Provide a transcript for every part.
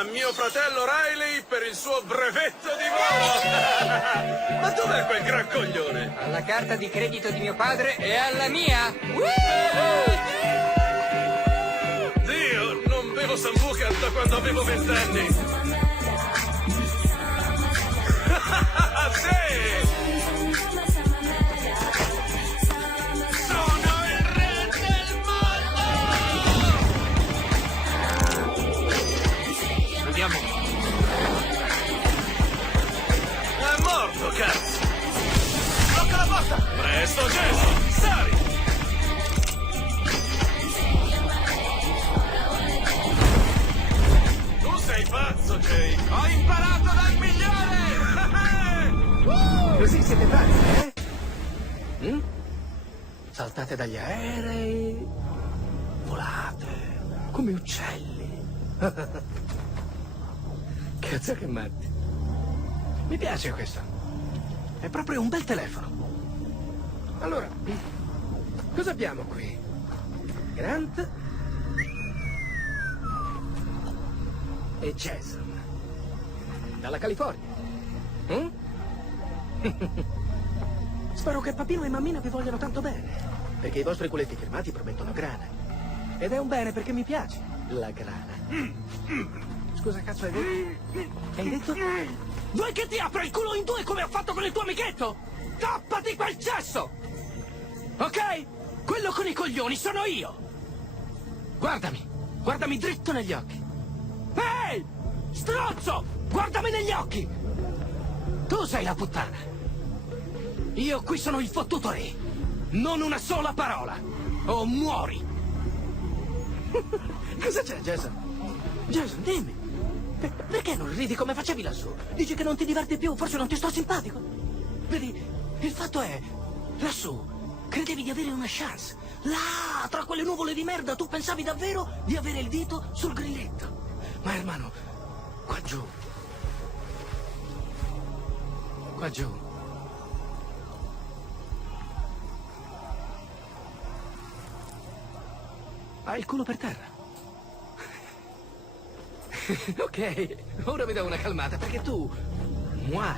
a mio fratello Riley per il suo brevetto di volo. Ma dov'è quel gran coglione? Alla carta di credito di mio padre e alla mia. Dio, non bevo sambuca da quando avevo 20 anni. Sì! Sono il re del mondo! Andiamo. È morto, cazzo! Blocca la porta! Presto, Jason! Sali! Tu sei pazzo, Jay! Ho imparato dal migliore! Così siete pazzi, eh? Saltate dagli aerei, volate come uccelli. Cazzo che matti. Mi piace questo. È proprio un bel telefono. Allora, cosa abbiamo qui? Grant e Jason. Dalla California. Spero che papino e mammina vi vogliano tanto bene, perché i vostri culetti firmati promettono grana. Ed è un bene perché mi piace la grana. Scusa, cazzo, hai detto? Hai detto? Vuoi che ti apra il culo in due come ho fatto con il tuo amichetto? Tappati quel cesso! Ok? Quello con i coglioni sono io! Guardami dritto negli occhi. Ehi! Stronzo! Guardami negli occhi! Tu sei la puttana. Io qui sono il fottuto re. Non una sola parola. O muori. Cosa c'è, Jason? Jason, dimmi. Perché non ridi come facevi lassù? Dici che non ti diverti più, forse non ti sto simpatico. Vedi, il fatto è, lassù, credevi di avere una chance. Là, tra quelle nuvole di merda, tu pensavi davvero di avere il dito sul grilletto. Ma, hermano, qua giù. Qua giù. Hai il culo per terra. Ok, ora mi do una calmata perché tu, moi,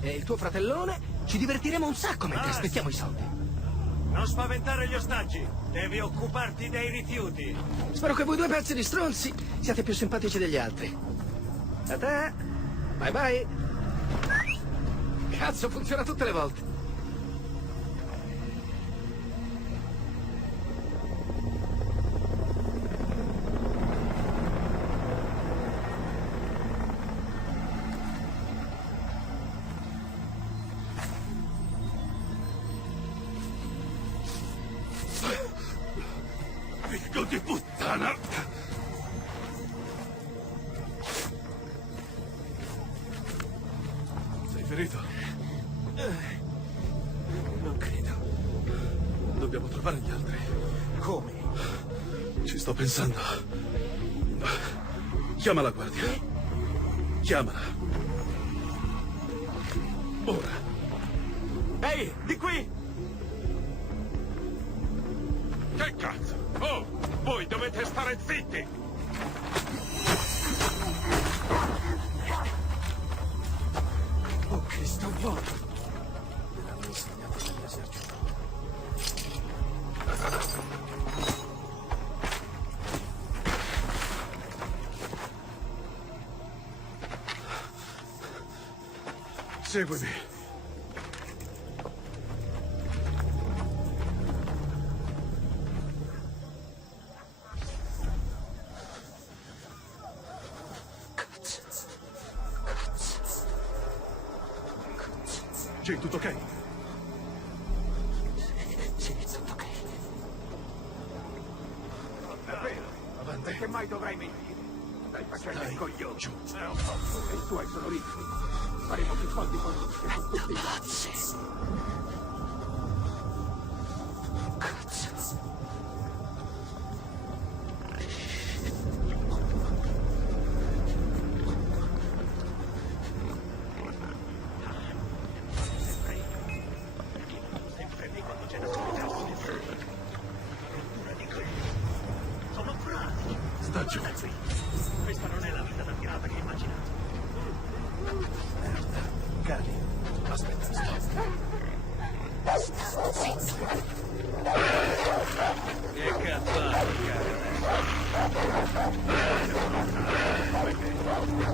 e il tuo fratellone ci divertiremo un sacco mentre aspettiamo i soldi. Non spaventare gli ostaggi! Devi occuparti dei rifiuti! Spero che voi due pezzi di stronzi siate più simpatici degli altri. A te. Bye bye. Cazzo, funziona tutte le volte. Figlio di puttana! Sei ferito? Non credo. Dobbiamo trovare gli altri. Come? Ci sto pensando. Chiama la guardia. Chiamala. Ora. Ehi, di qui! Che cazzo? Oh, voi dovete stare zitti! Oh, Cristo, vuoto! Me l'hanno insegnato nell'esercito. Seguimi. Jay, tutto ok? Sì, tutto ok. Davvero? Avanti. Perché mai dovrai mentire? Stai facendo il coglione. Giù. E i tuoi sono ricchi. Faremo più soldi con tutti. Pazzi. Cazzo. Sta giù.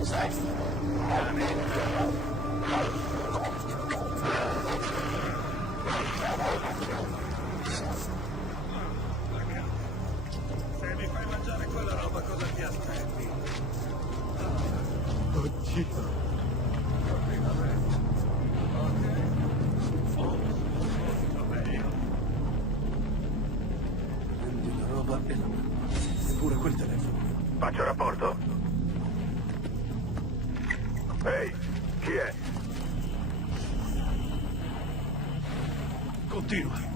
Stai. Se mi fai mangiare quella roba, cosa ti aspetti? Oddio. Prendi la roba e la mano. E pure quel telefono. Faccio rapporto. Ehi, chi è? Continua.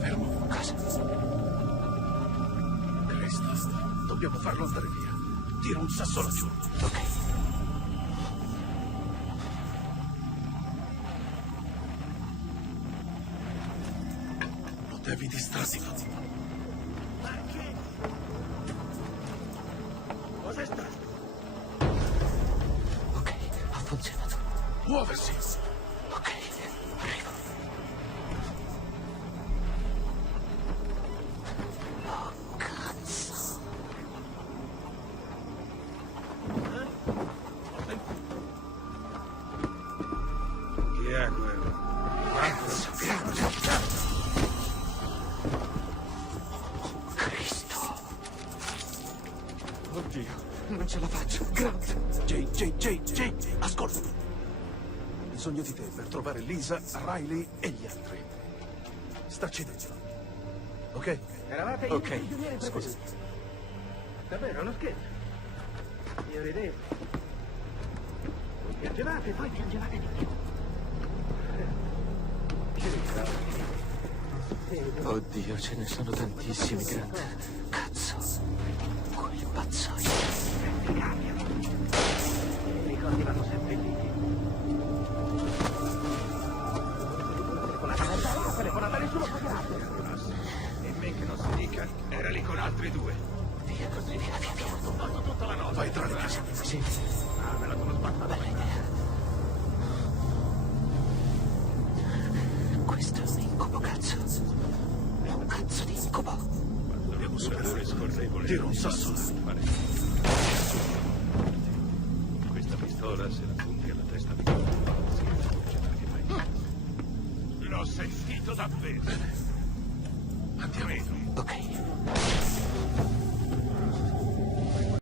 Fermo. Cosa? Cristo. Dobbiamo farlo andare via. Tira un sasso laggiù. Ok. Lo devi distrarre. Cos'è stato? Ok, ha funzionato. Muoversi. Ok, arrivo. Oh, cazzo. Chi è quello? Cazzo, grande. Cristo. Oddio, non ce la faccio. Grant. Jay, ascolta. Ho bisogno di te per trovare Lisa, Riley e gli altri. Staci dentro. Ok? Eravate Ok, i prigionieri preferiti. Davvero, è uno scherzo. Io ridevo. Voi piangevate, poi piangevate di più. Oddio, ce ne sono tantissimi, Grant. Cazzo. Quel pazzoio. Si cambiano. I ricordi vanno sempre lì. Telefonata, nessuno pagherà. E men che non si dica, era lì con altri due. Via così, via. Fatto tutta la notte. Vai tra le case. Sì, Ah, me la sono sbattata. bella idea. Questo è un incubo, cazzo. È un cazzo di incubo. Dobbiamo superare. Tira un sasso là. Questa pistola, se la punti alla testa di qualcuno, si succederà che fai. L'ho sentito davvero. Andiamo. Ok,